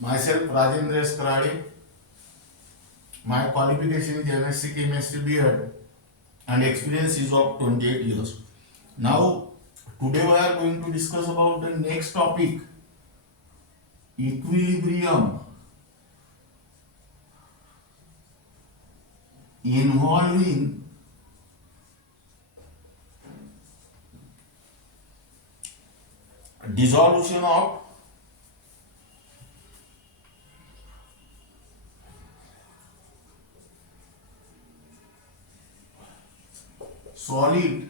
Myself Rajendra S. Karade. My qualification is MSc Chemistry B.Ed and experience is of 28 years. Now, today we are going to discuss about the next topic, equilibrium involving dissolution of solid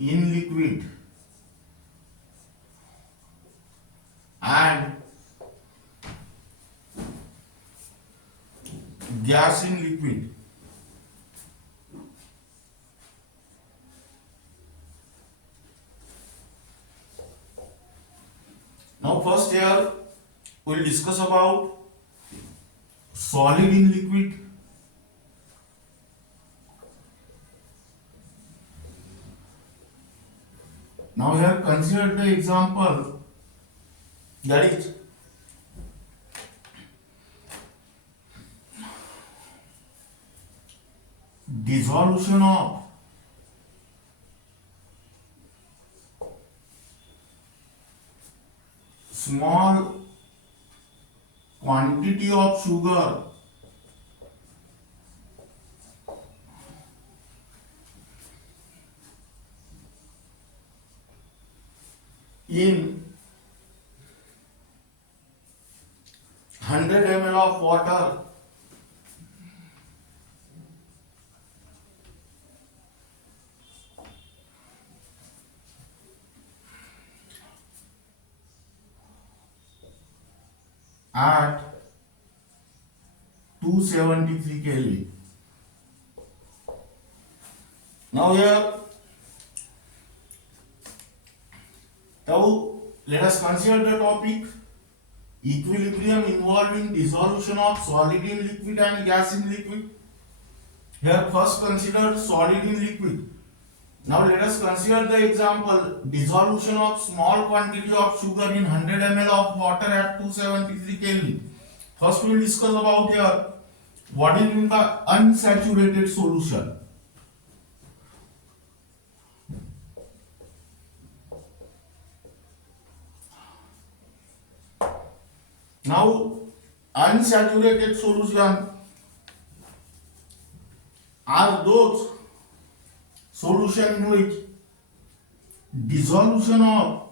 in liquid and gas in liquid. Now first here we will discuss about solid in liquid. Now here consider the example, that is dissolution of small quantity of sugar in 100 ml of water at 273 Kelvin. Now here, let us consider the topic equilibrium involving dissolution of solid in liquid and gas in liquid. Here first consider solid in liquid. Now let us consider the example dissolution of small quantity of sugar in 100 ml of water at 273 Kelvin. First we will discuss about here what is meant by unsaturated solution. Now unsaturated solution are those solution in which dissolution of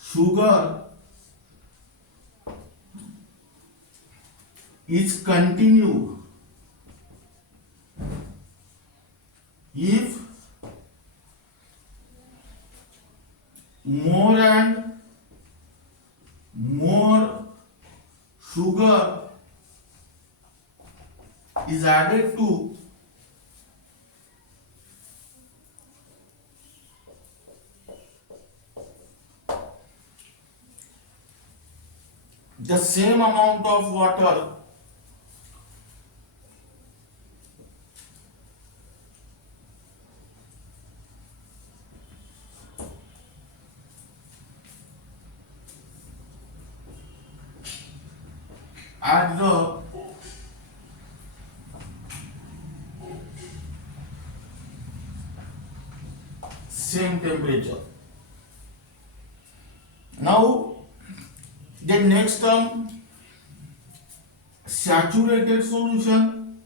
sugar is continued if more and more sugar is added to the same amount of water at the same temperature. Now the next term, saturated solution.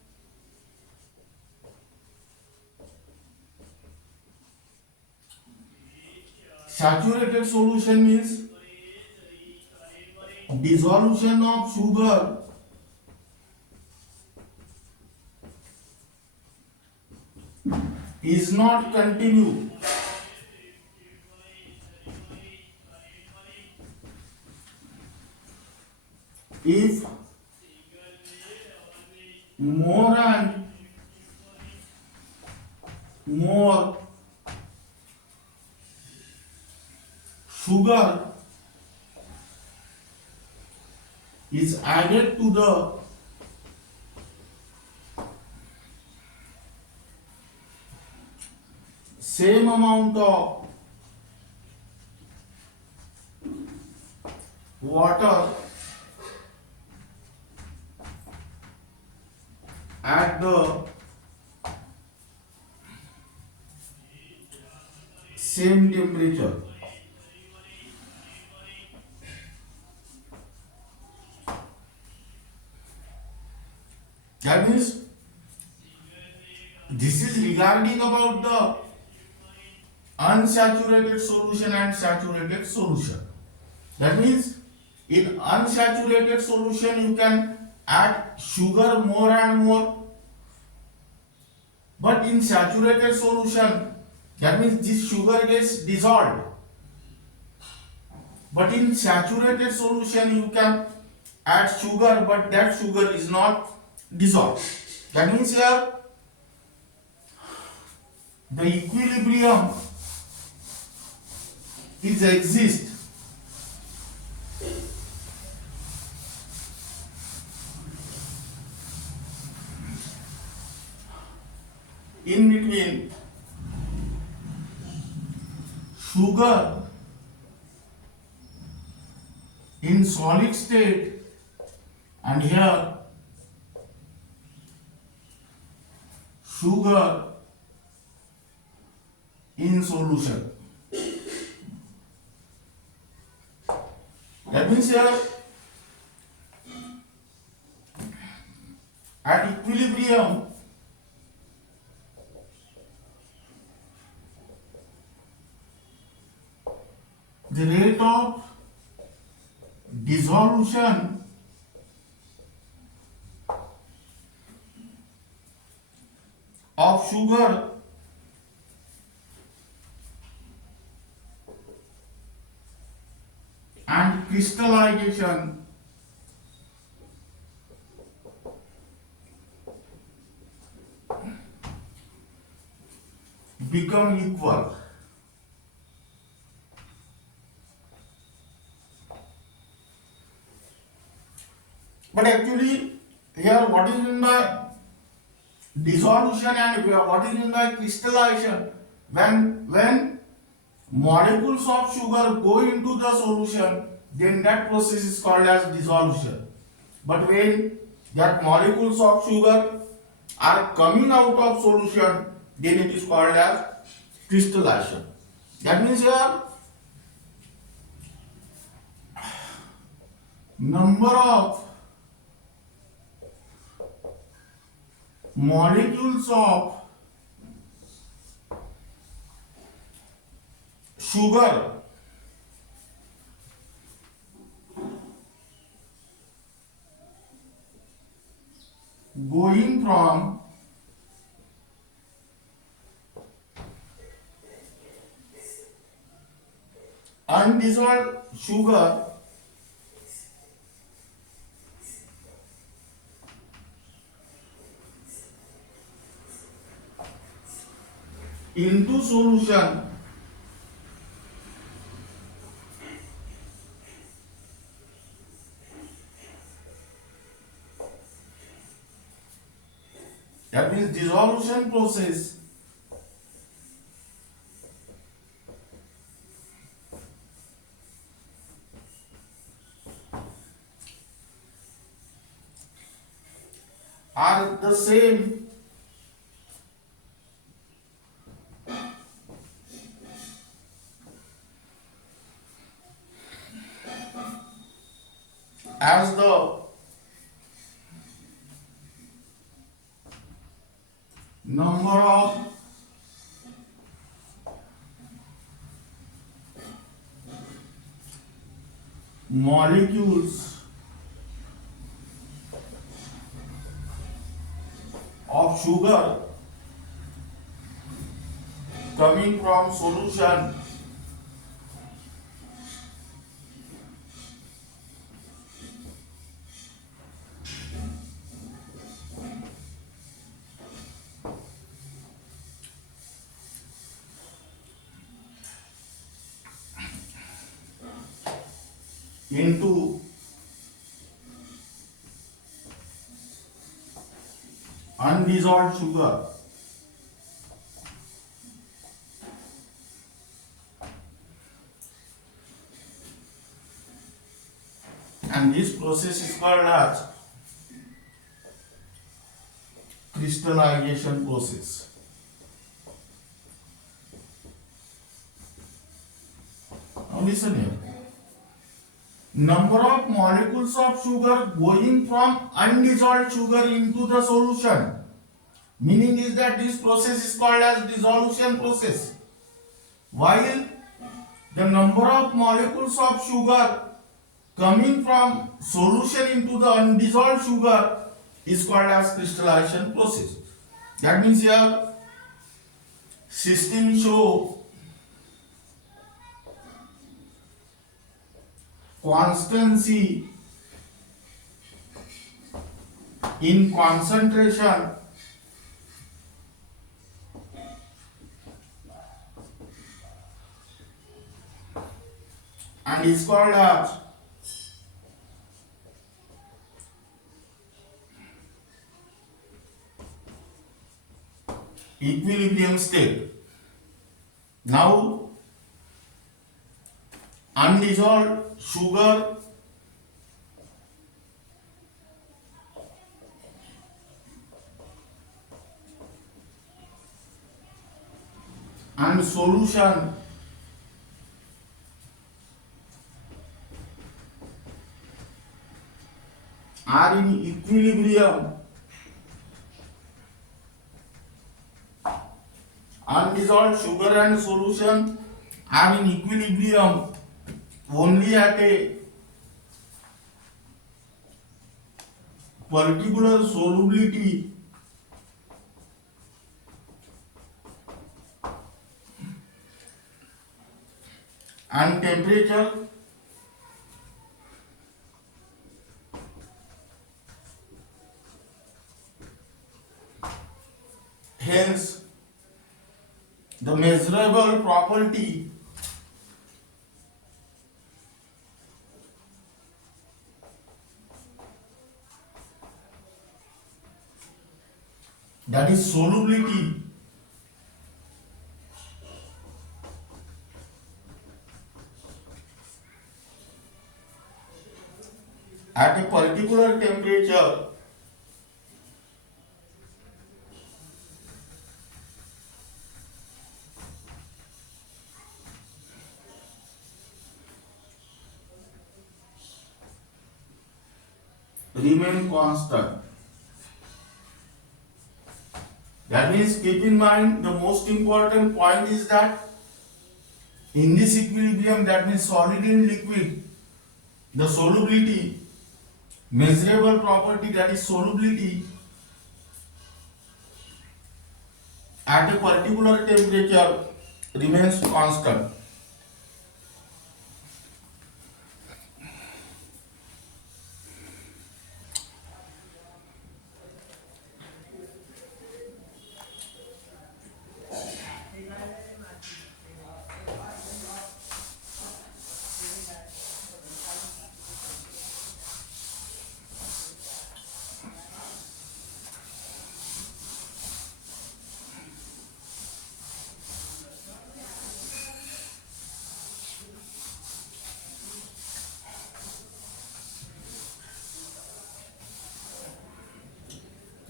Saturated solution means dissolution of sugar is not continued if more and more sugar is added to the same amount of water at the same temperature. That means this is regarding about the unsaturated solution and saturated solution. That means in unsaturated solution you can add sugar more and more, but in saturated solution, that means this sugar gets dissolved. But in saturated solution you can add sugar, but that sugar is not dissolved. That means here the equilibrium is exist in between sugar in solid state and here sugar in solution. That means here at equilibrium the rate of dissolution of sugar and crystallization become equal. But actually here what is in the dissolution and what is in the crystallization? When molecules of sugar go into the solution, then that process is called as dissolution. But when that molecules of sugar are coming out of solution, then it is called as crystallization. That means here number of molecules of sugar going from undissolved sugar into solution that means dissolution process are the same as the number of molecules of sugar coming from solution into undissolved sugar and this process is called as crystallization process. Now listen here. Number of molecules of sugar going from undissolved sugar into the solution. Meaning is that this process is called as dissolution process. While the number of molecules of sugar coming from solution into the undissolved sugar is called as crystallization process. That means here system show constancy in concentration and is called as equilibrium state. Now undissolved sugar and solution are in equilibrium. Undissolved sugar and solution are in equilibrium only at a particular solubility and temperature. Hence, the measurable property that is solubility at a particular temperature remain constant. That means keep in mind the most important point is that in this equilibrium, that means solid and liquid, the solubility, measurable property that is solubility at a particular temperature remains constant.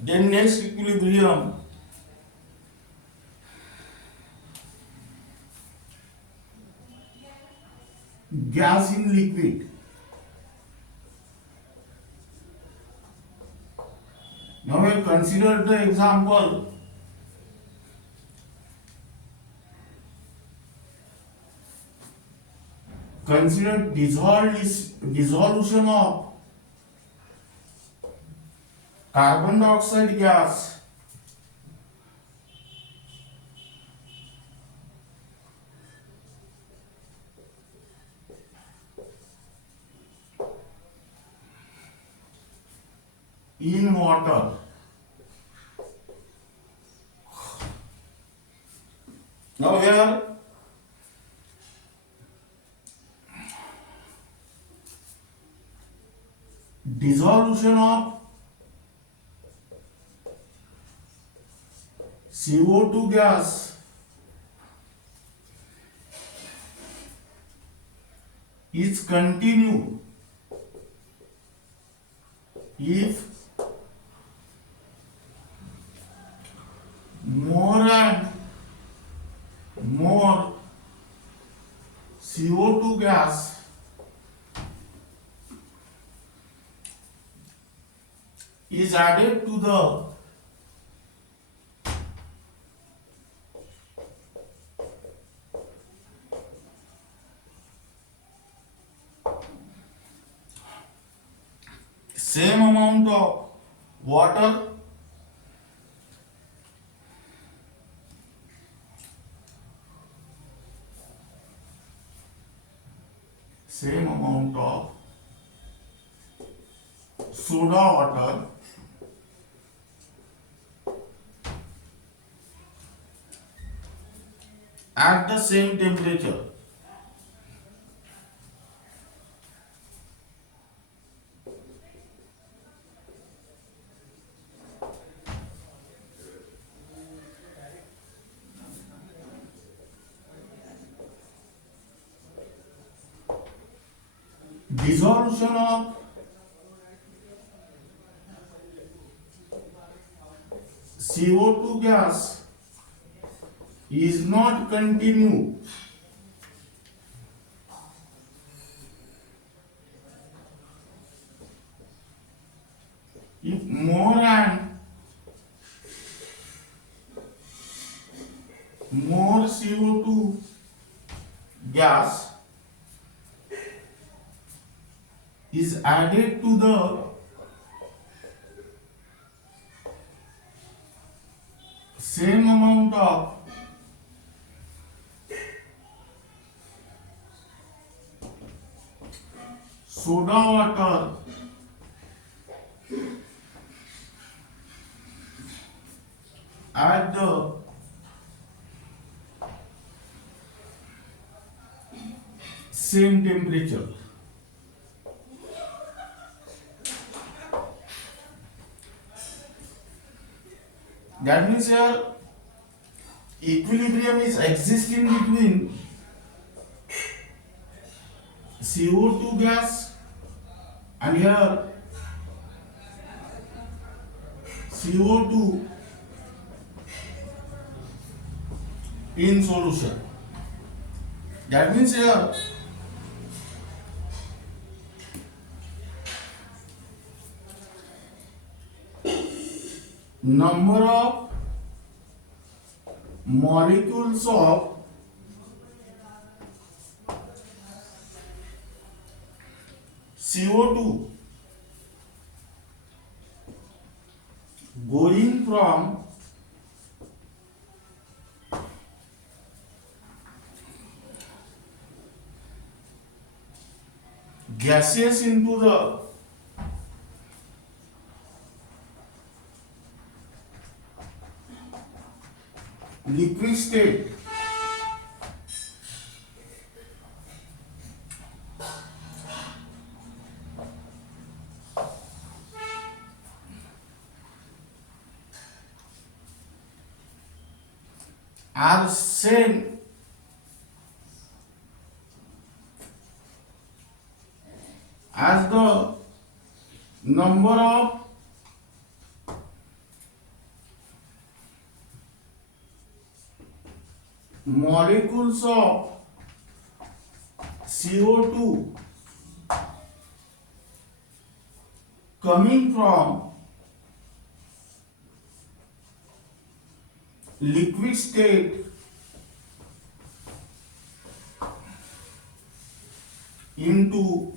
Then next equilibrium, gas in liquid. Now we consider the example. Consider dissolution of carbon dioxide gas in water. Now here dissolution of CO2 gas is continued If more and more CO2 gas is added to the same amount of water, same amount of soda water at the same temperature. Dissolution of CO2 gas is not continued if more and more CO2 gas is added to the same amount of soda water at the same temperature. That means here equilibrium is existing between CO2 gas and here CO2 in solution. That means here number of molecules of CO2 going from gaseous into the liquid state are same as the number of molecules of CO2 coming from liquid state into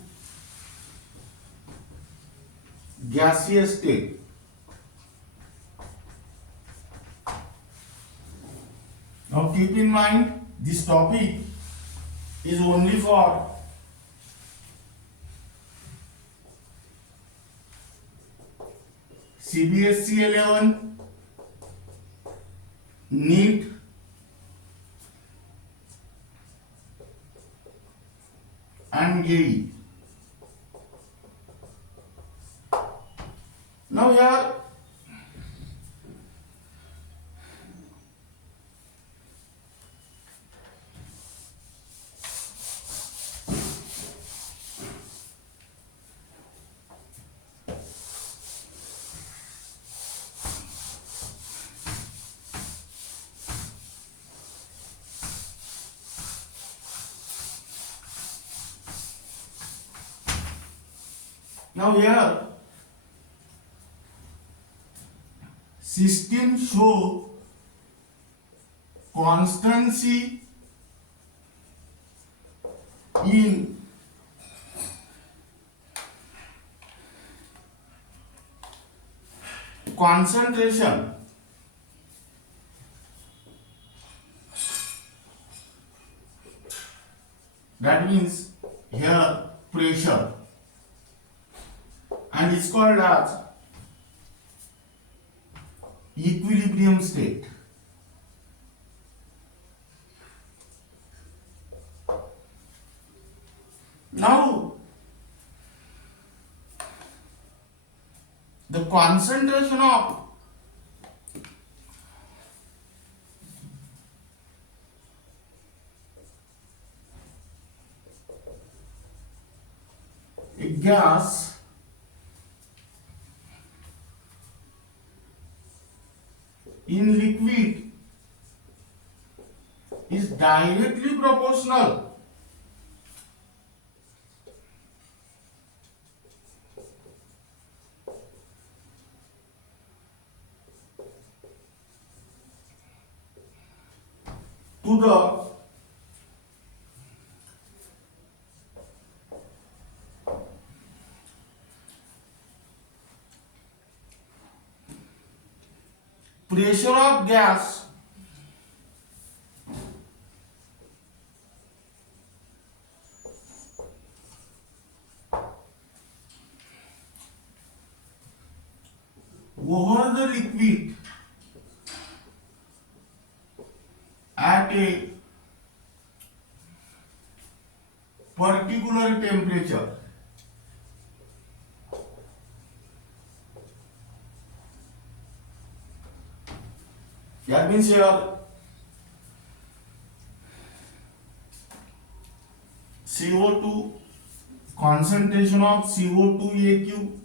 gaseous state. Now keep in mind this topic is only for CBSE 11, NEET and JEE. Now here Now here system show constancy in concentration, that means here pressure, and it's called as equilibrium state. Now the concentration of a gas in liquid is directly proportional to the pressure of gas over the liquid at a particular temperature. That means here CO2, concentration of CO2 AQ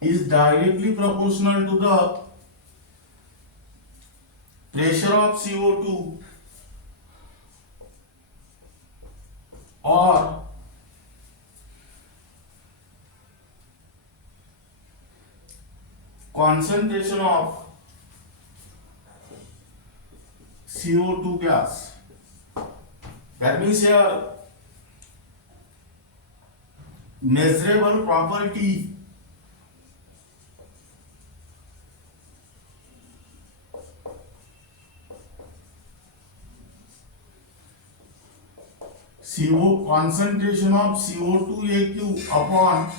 is directly proportional to the pressure of CO2 or concentration of CO2 gas. That means here measurable property concentration of CO2 AQ upon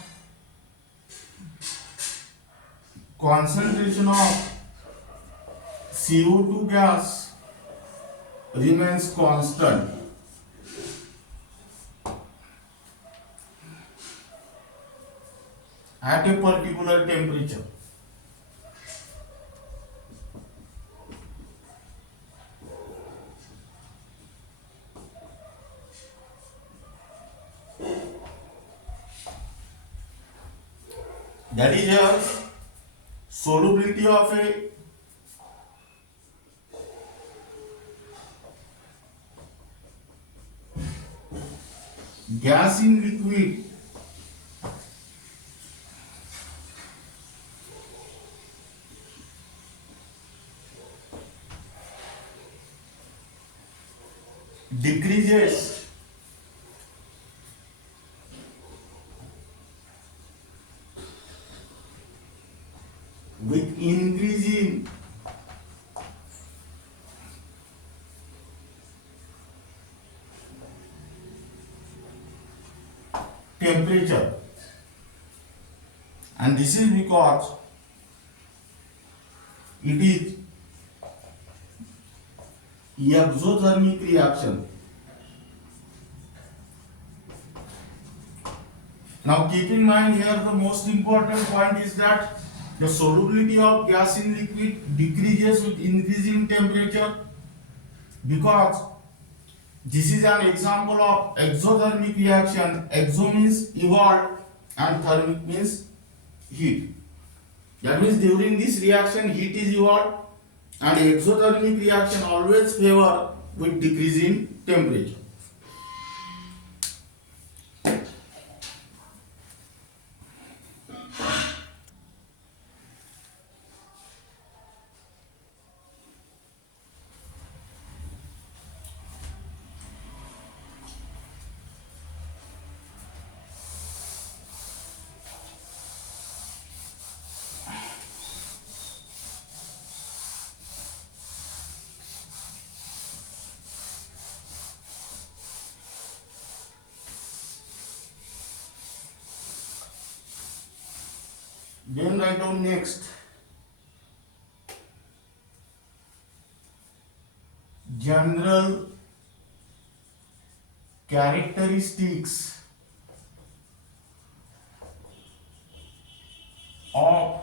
concentration of CO2 gas remains constant at a particular temperature. That is a solubility of a gas in liquid decreases with increasing temperature, and this is because it is exothermic reaction. Now keep in mind here the most important point is that the solubility of gas in liquid decreases with increasing temperature, because this is an example of exothermic reaction. Exo means evolved and thermic means heat. That means during this reaction heat is evolved, and exothermic reaction always favor with decreasing temperature. Then write down next general characteristics of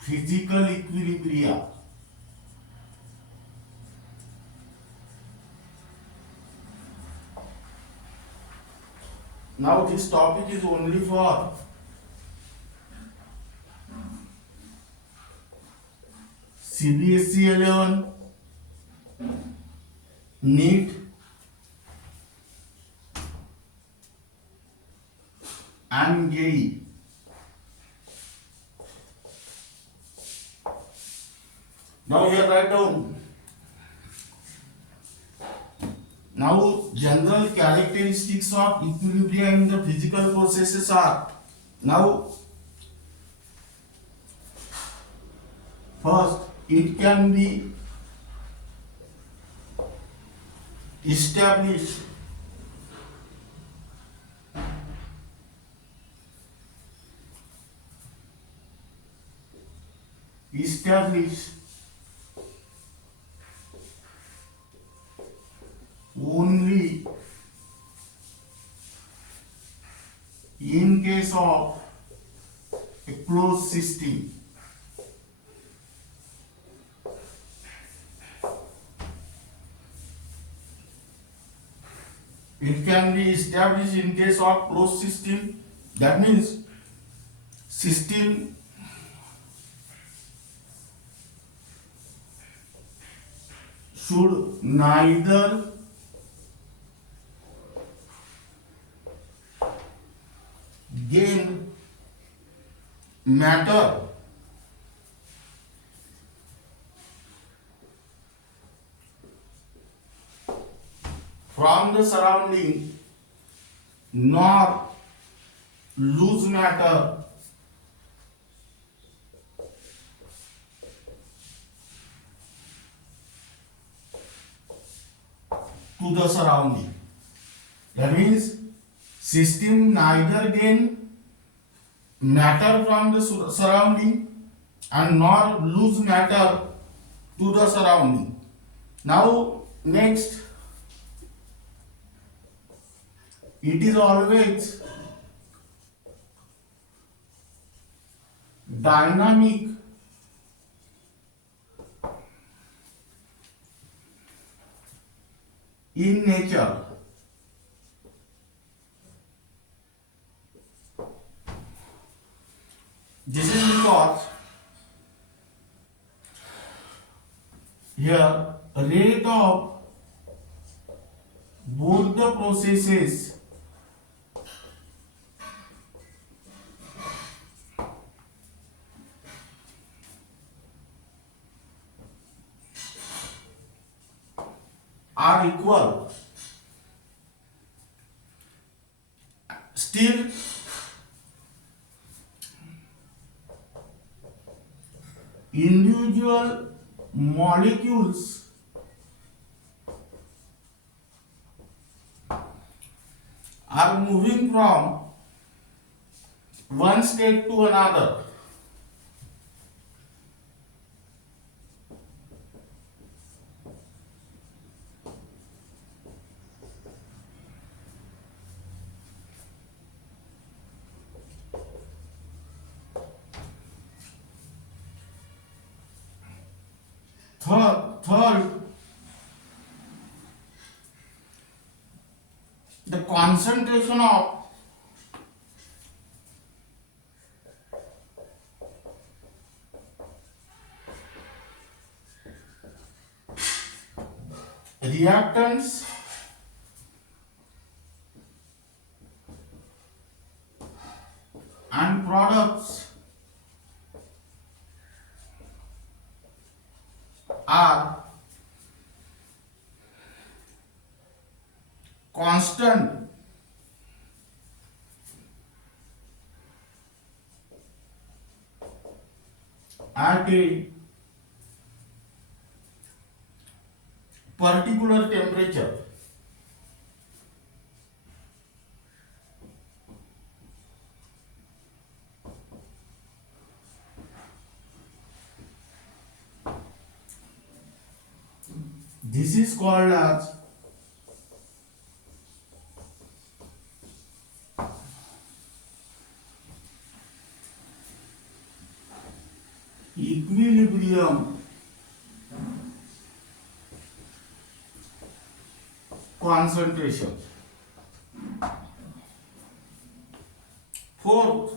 physical equilibria. Now this topic is only for CBSE 11, NEET and JEE. Now here write down. Now general characteristics of equilibrium in the physical processes are. Now first it can be established only in case of a closed system. It can be established in case of closed system. That means system should neither gain matter from the surrounding nor lose matter to the surrounding. That means system neither gain matter from the surrounding and nor lose matter to the surrounding. Now next, it is always dynamic in nature. This is because here rate of both the processes are equal. Still individual molecules are moving from one state to another. Third, the concentration of reactants and products are constant at a particular temperature. This is called as equilibrium concentration. Fourth,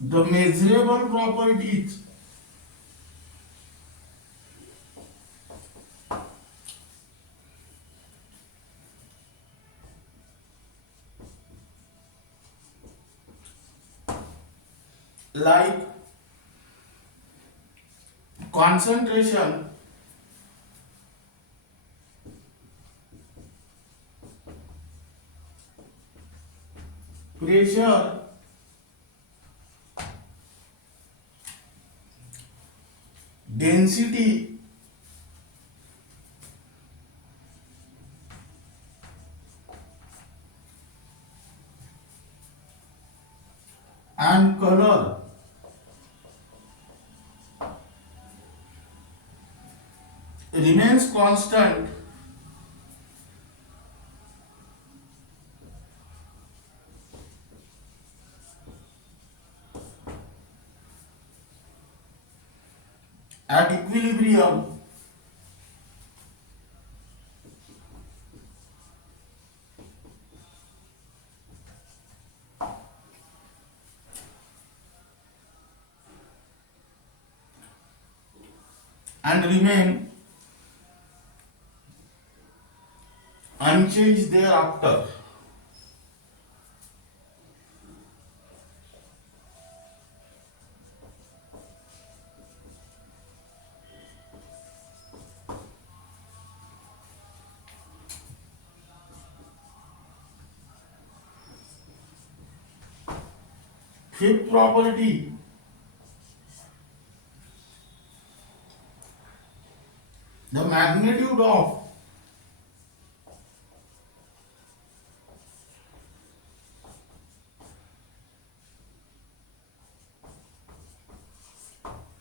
the measurable properties like concentration, pressure, density, and color remains constant at equilibrium and remain unchanged thereafter. Fifth property, the magnitude of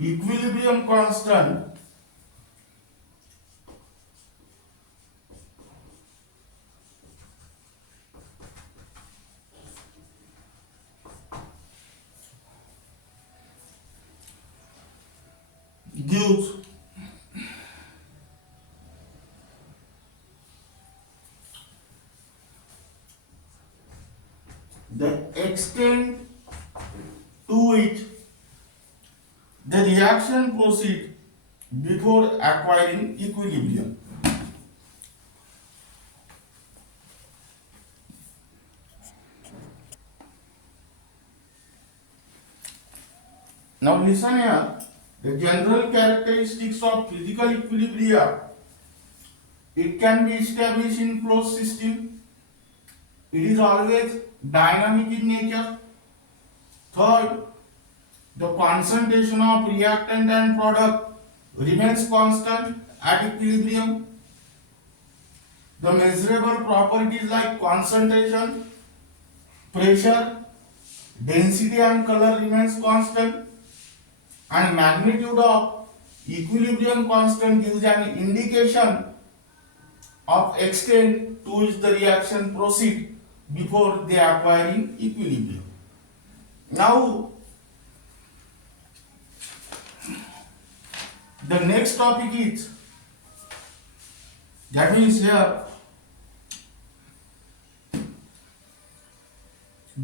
equilibrium constant gives the extent to which the reaction proceeds before acquiring equilibrium. Now listen here, the general characteristics of physical equilibrium. It can be established in closed system. It is always dynamic in nature. Third, the concentration of reactant and product remains constant at equilibrium. The measurable properties like concentration, pressure, density and color remains constant, and magnitude of equilibrium constant gives an indication of extent to which the reaction proceed before they acquiring equilibrium. Now the next topic is, that means here,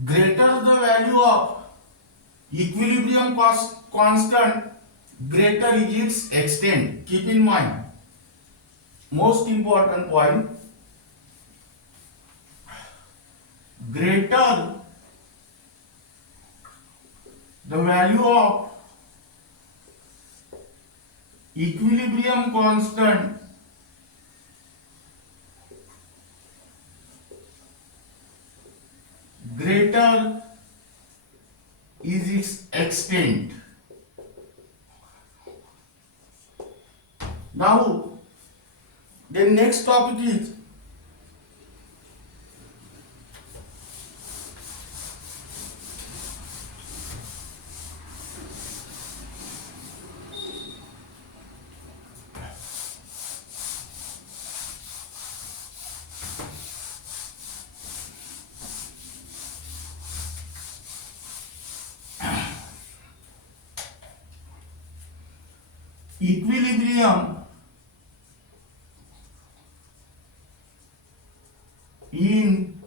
greater the value of equilibrium constant, greater is its extent. Keep in mind, most important point, greater the value of equilibrium constant, greater is its extent. Now the next topic is equilibrium in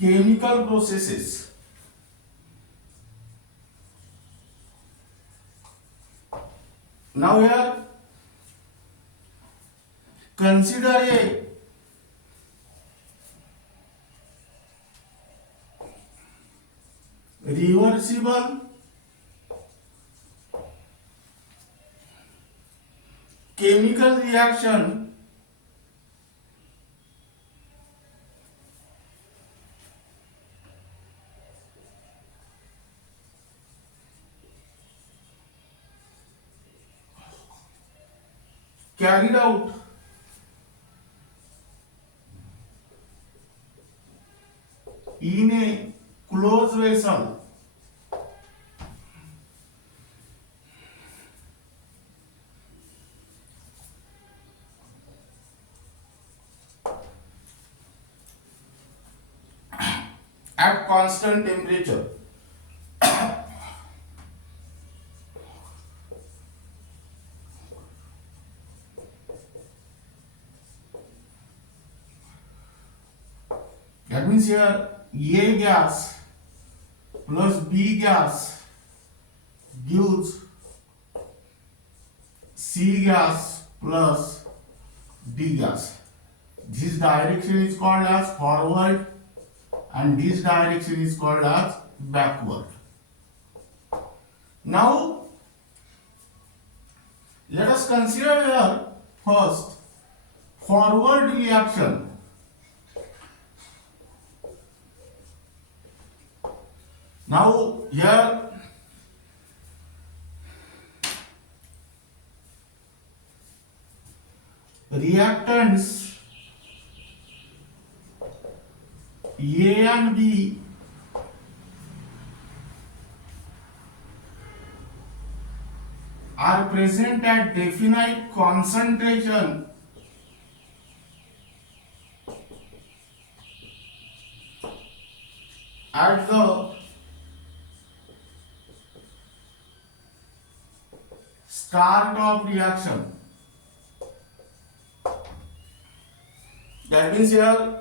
chemical processes. Now here consider a reversible chemical reaction carried out in a closed vessel at constant temperature. That means here A gas plus B gas gives C gas plus D gas. This direction is called as forward and this direction is called as backward. Now let us consider here first forward reaction. Now here reactants A and B are present at definite concentration at the start of reaction. That means here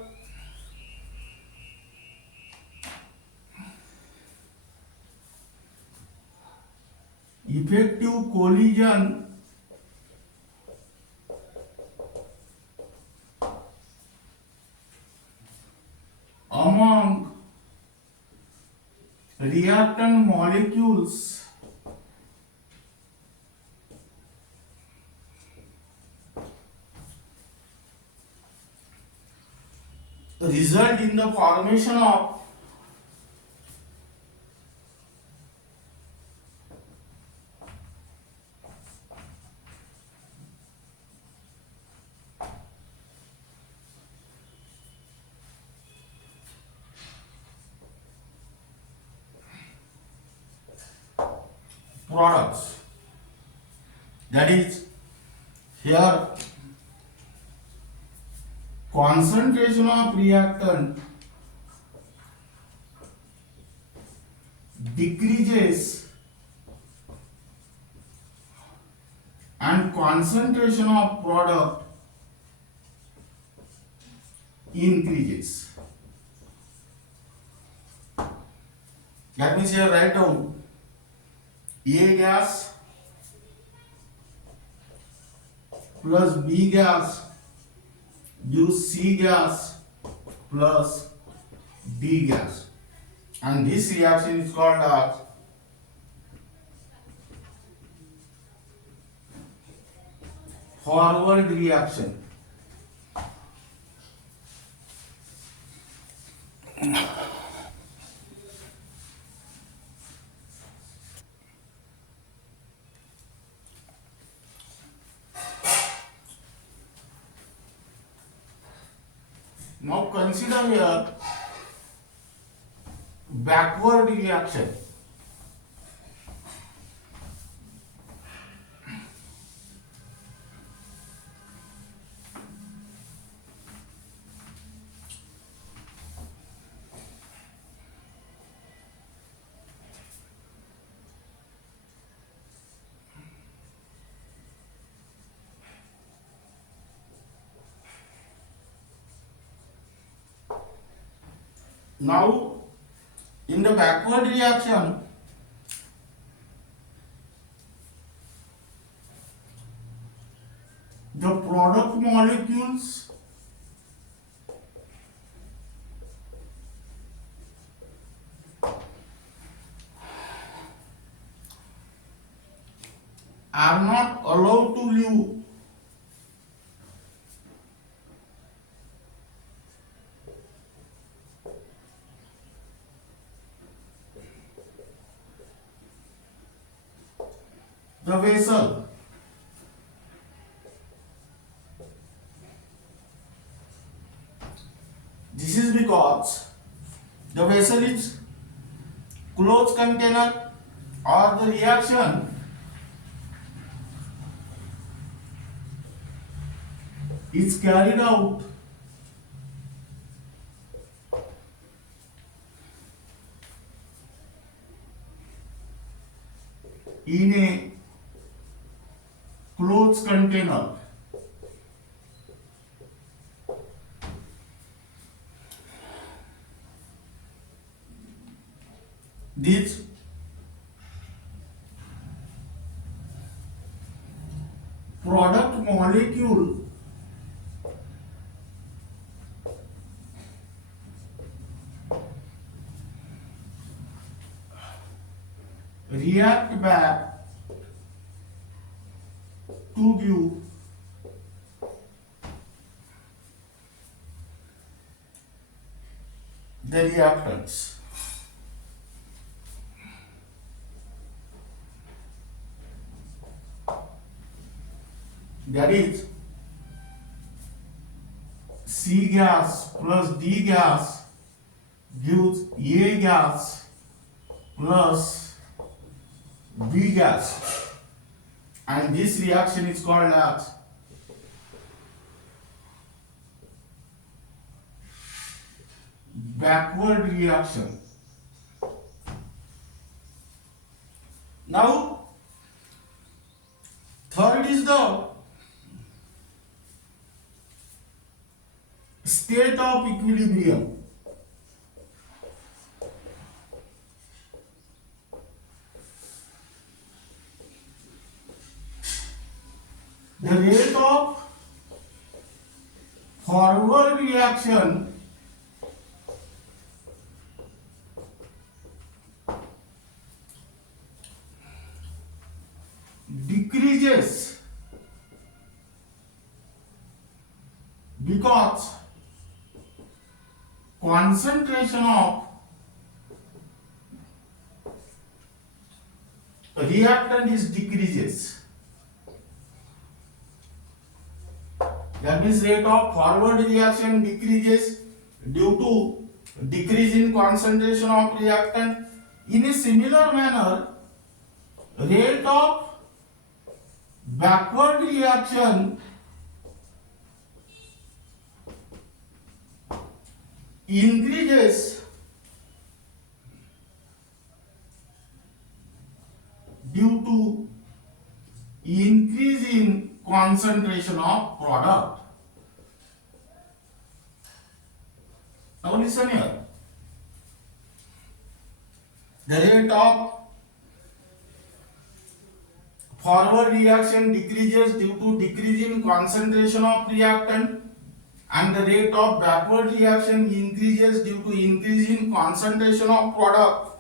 effective collision among reactant molecules result in the formation of products. That is here concentration of reactant decreases and concentration of product increases. That means here write down A gas plus B gas gives C gas plus D gas, and this reaction is called as forward reaction. Now consider here backward reaction. Now, in the backward reaction, the product molecules are not allowed to leave the vessel. This is because the vessel is closed container, or the reaction is carried out in a closed container. This product molecule react back to give the reactants. That is, C gas plus D gas gives A gas plus B gas, and this reaction is called as backward reaction. Now, third is the state of equilibrium. The rate of forward reaction decreases because concentration of reactant is decreases. That means rate of forward reaction decreases due to decrease in concentration of reactant. In a similar manner, rate of backward reaction increases due to increase in concentration of product. Now listen here. The rate of forward reaction decreases due to decrease in concentration of reactant, and the rate of backward reaction increases due to increase in concentration of product.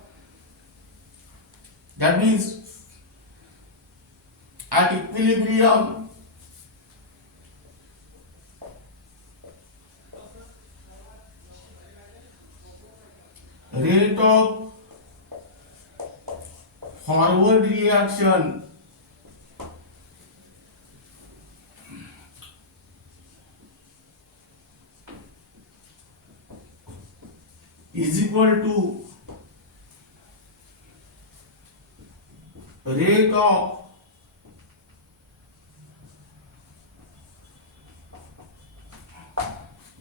That means at equilibrium, rate of forward reaction is equal to rate of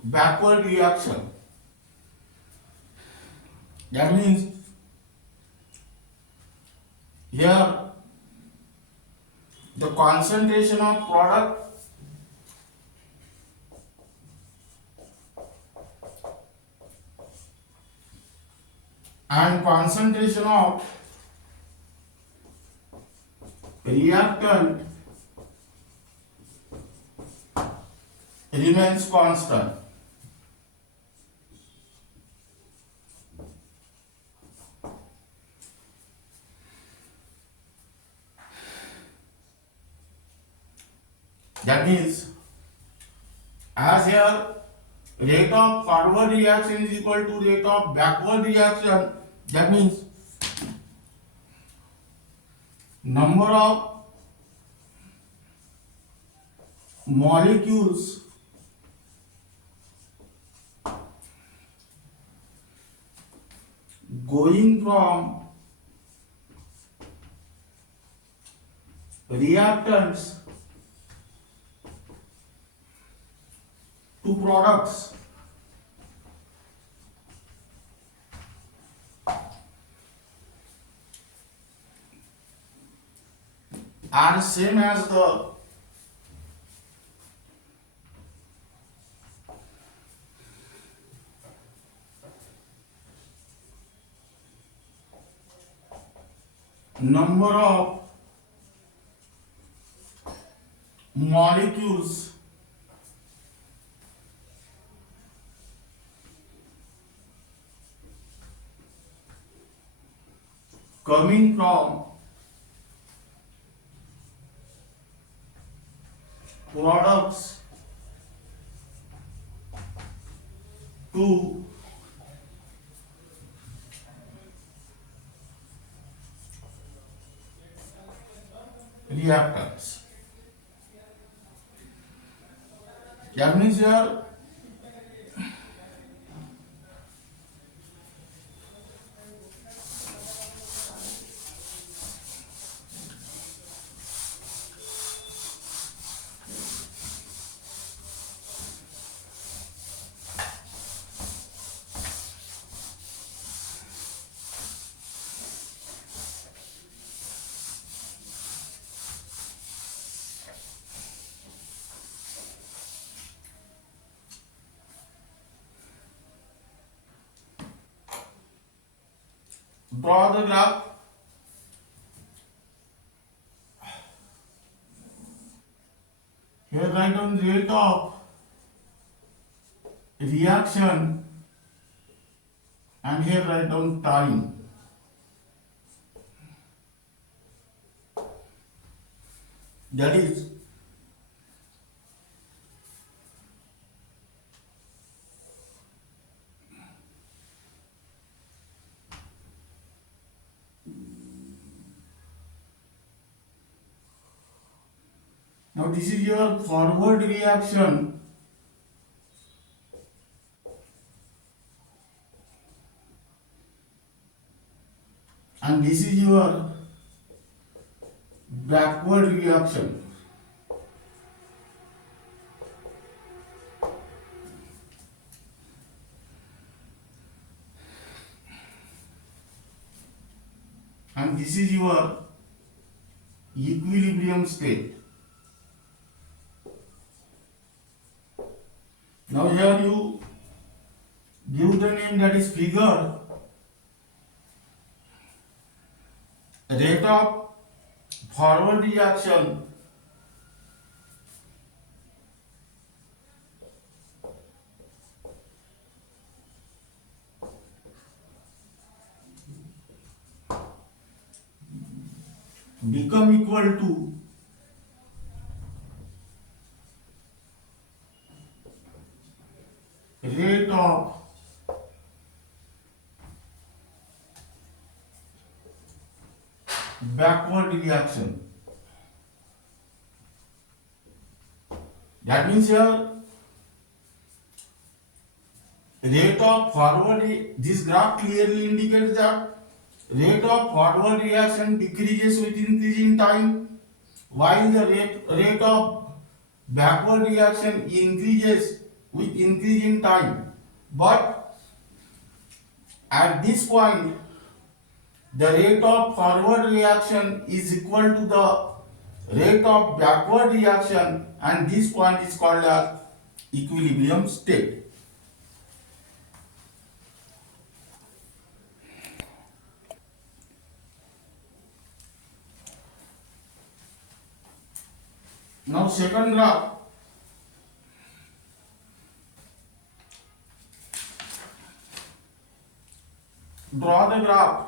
backward reaction. That means here the concentration of product and concentration of reactant remains constant. That means, as here rate of forward reaction is equal to rate of backward reaction, that means number of molecules going from reactants to products are same as the number of molecules coming from products to reactants. That means here draw the graph. Here write down rate of reaction and here write down time. That is now this is your forward reaction and this is your backward reaction. And this is your equilibrium state. Now here you give the name, that is figure. Rate of forward reaction become equal to rate of backward reaction. That means here rate of forward, this graph clearly indicates that rate of forward reaction decreases with increasing time, while the rate of backward reaction increases with increasing time. But at this point, the rate of forward reaction is equal to the rate of backward reaction, and this point is called as equilibrium state. Now second graph. Draw the graph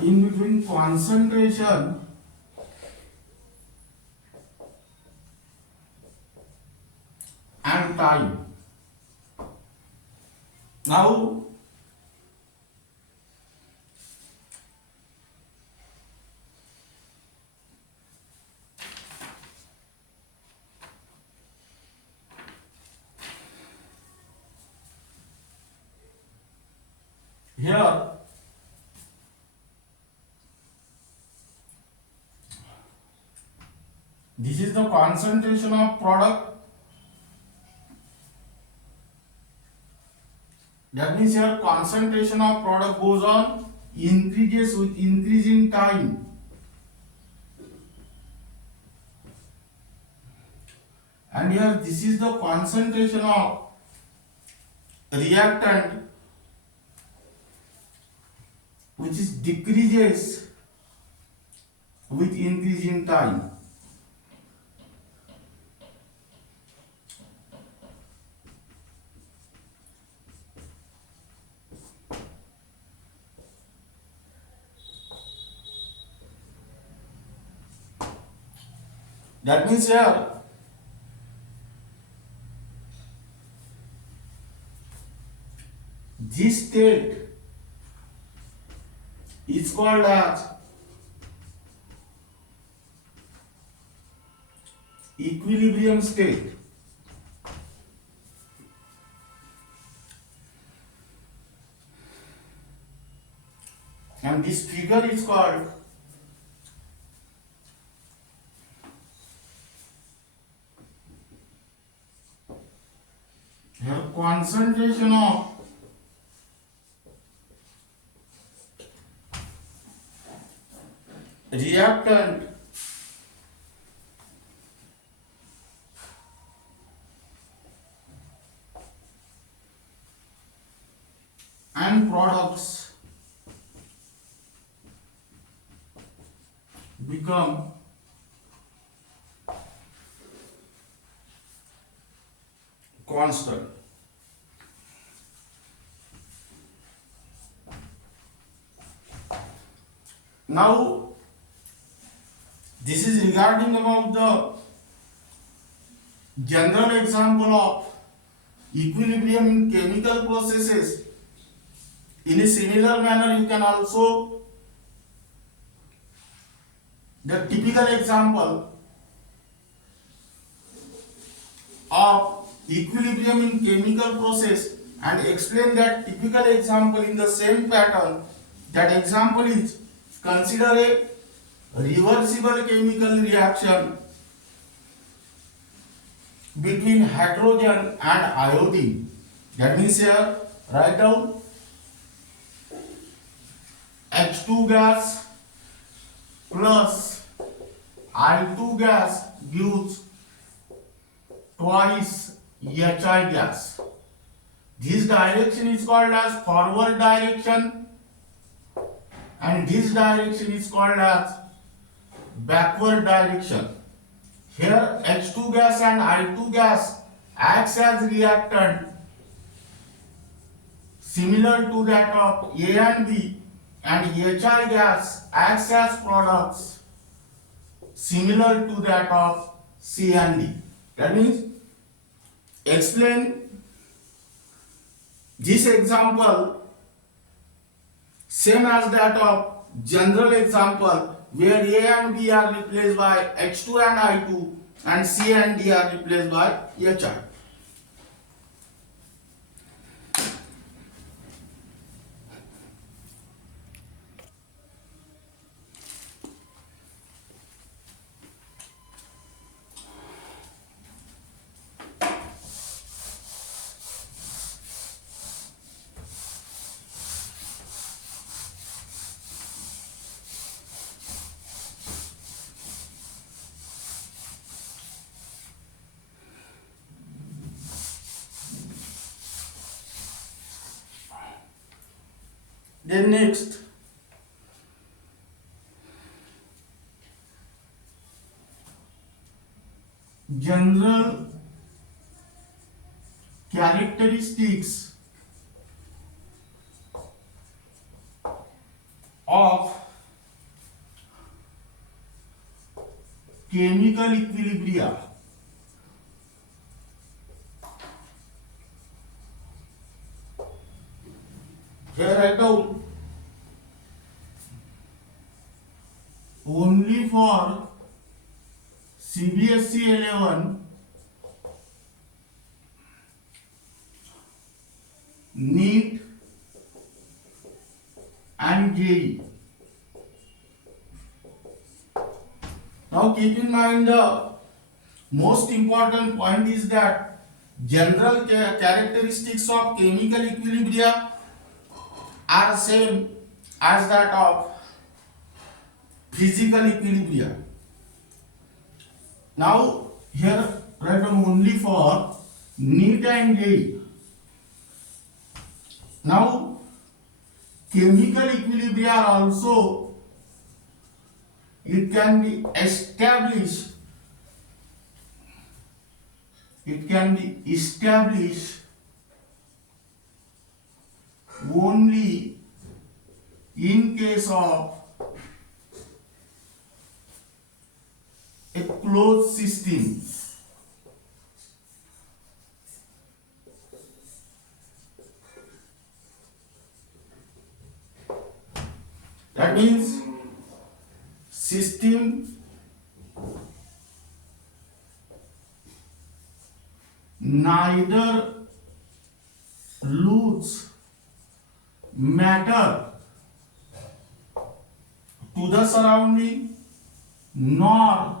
in between concentration and time. Now here this is the concentration of product. That means here concentration of product goes on increases with increasing time. And here this is the concentration of reactant, which is decreases with increasing time. That means here this state is called as equilibrium state. And this figure is called here concentration of reactant and products become constant. Now this is regarding about the general example of equilibrium in chemical processes. In a similar manner, you can also the typical example of equilibrium in chemical process and explain that typical example in the same pattern. That example is, consider a reversible chemical reaction between hydrogen and iodine. That means here write down H2 gas plus I2 gas gives twice HI gas. This direction is called as forward direction and this direction is called as backward direction. Here H2 gas and I2 gas acts as reactant similar to that of A and B, and HI gas acts as products similar to that of C and D. That means explain this example same as that of general example where A and B are replaced by H2 and I2 and C and D are replaced by HI. Then next, general characteristics of chemical equilibria. Here write down only for CBSE 11 NEET and JEE. Now keep in mind the most important point is that general characteristics of chemical equilibria are same as that of physical equilibria. Now here write down only for NEET and JEE. Now chemical equilibria are also, it can be established only in case of a closed system. That means system neither lose matter to the surrounding nor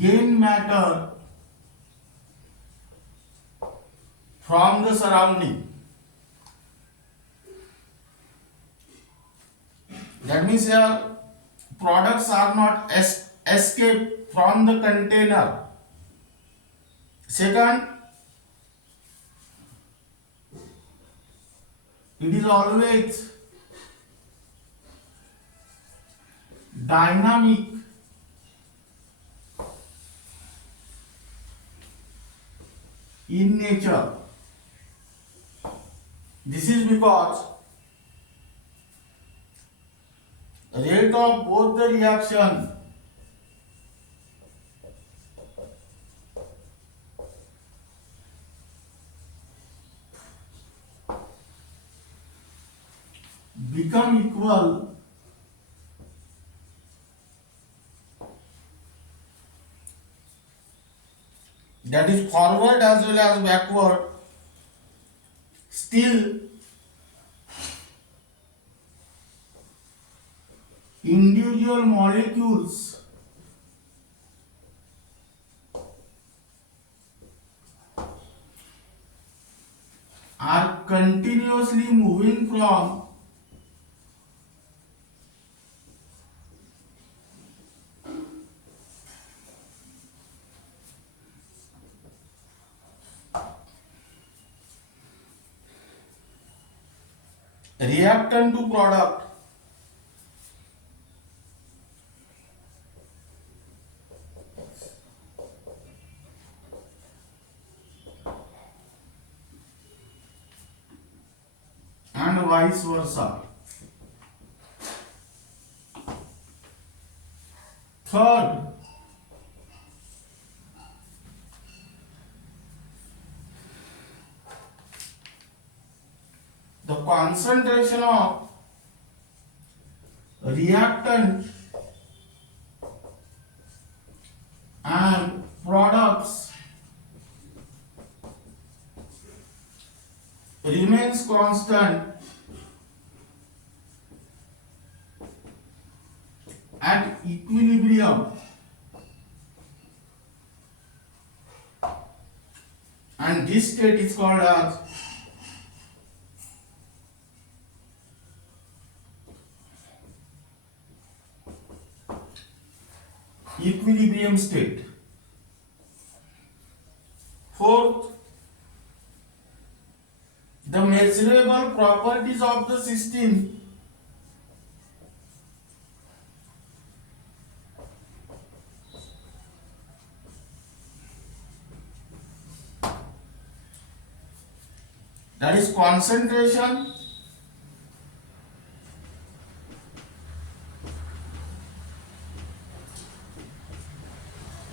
gain matter from the surrounding. That means here products are not escape from the container. Second, it is always dynamic in nature. This is because rate of both the reaction become equal that is forward as well as backward, still individual molecules are continuously moving from reactant to product and vice versa. Third, the concentration of reactant and products remains constant at equilibrium, and this state is called as equilibrium state. Fourth, the measurable properties of the system that is concentration,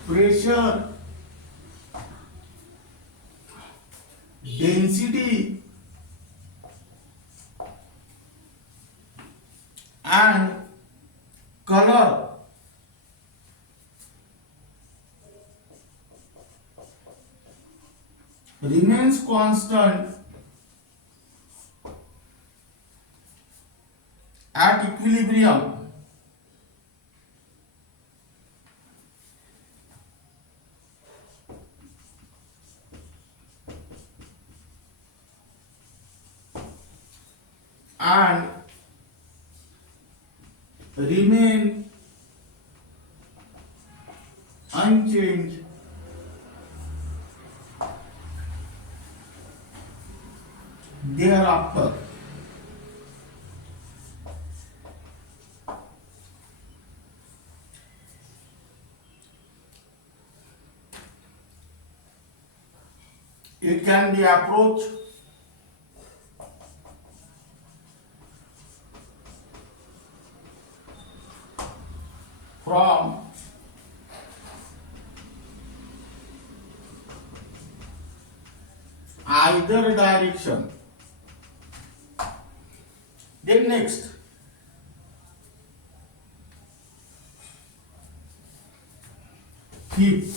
pressure, density, and color remains constant at equilibrium. And remain unchanged thereafter. It can be approached from either direction. Then next, heat.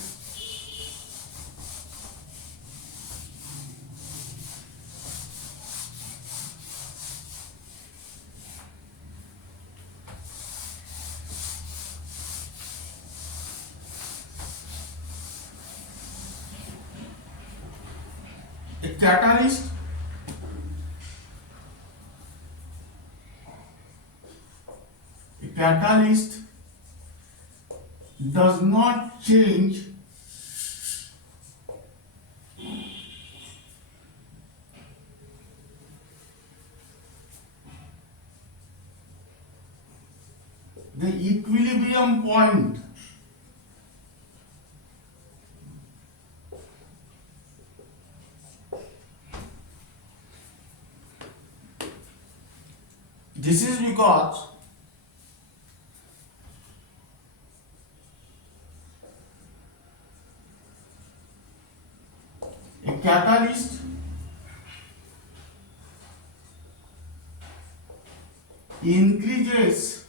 A catalyst does not change the equilibrium point This is because a catalyst increases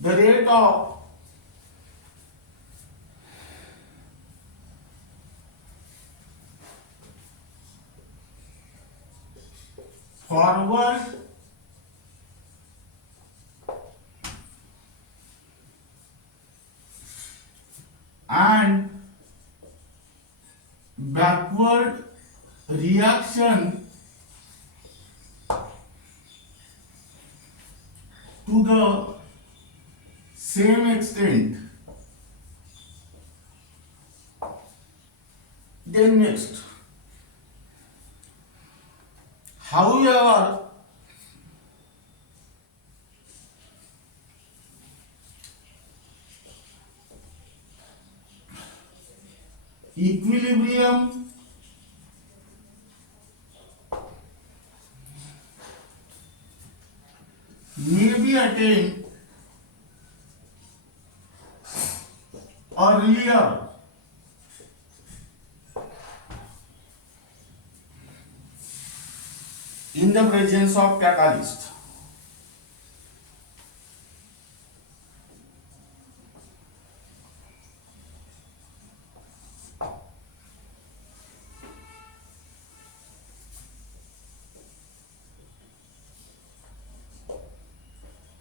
the rate of forward and backward reaction to the same extent. Then next, however, equilibrium may be attained earlier in the presence of catalyst.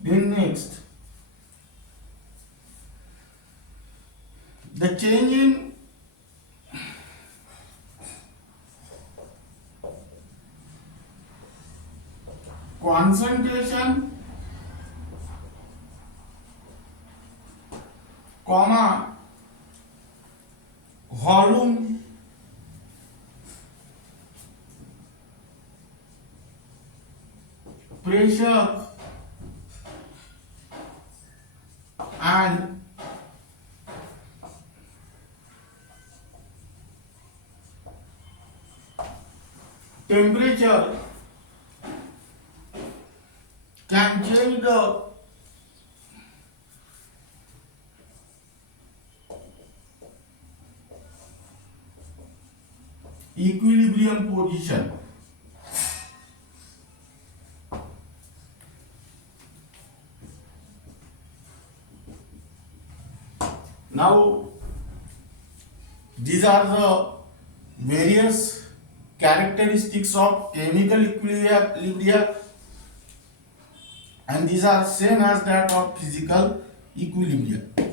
Then next, the change in concentration, comma, volume, pressure and temperature can change the equilibrium position. Now, these are the various characteristics of chemical equilibrium, and these are same as that of physical equilibrium.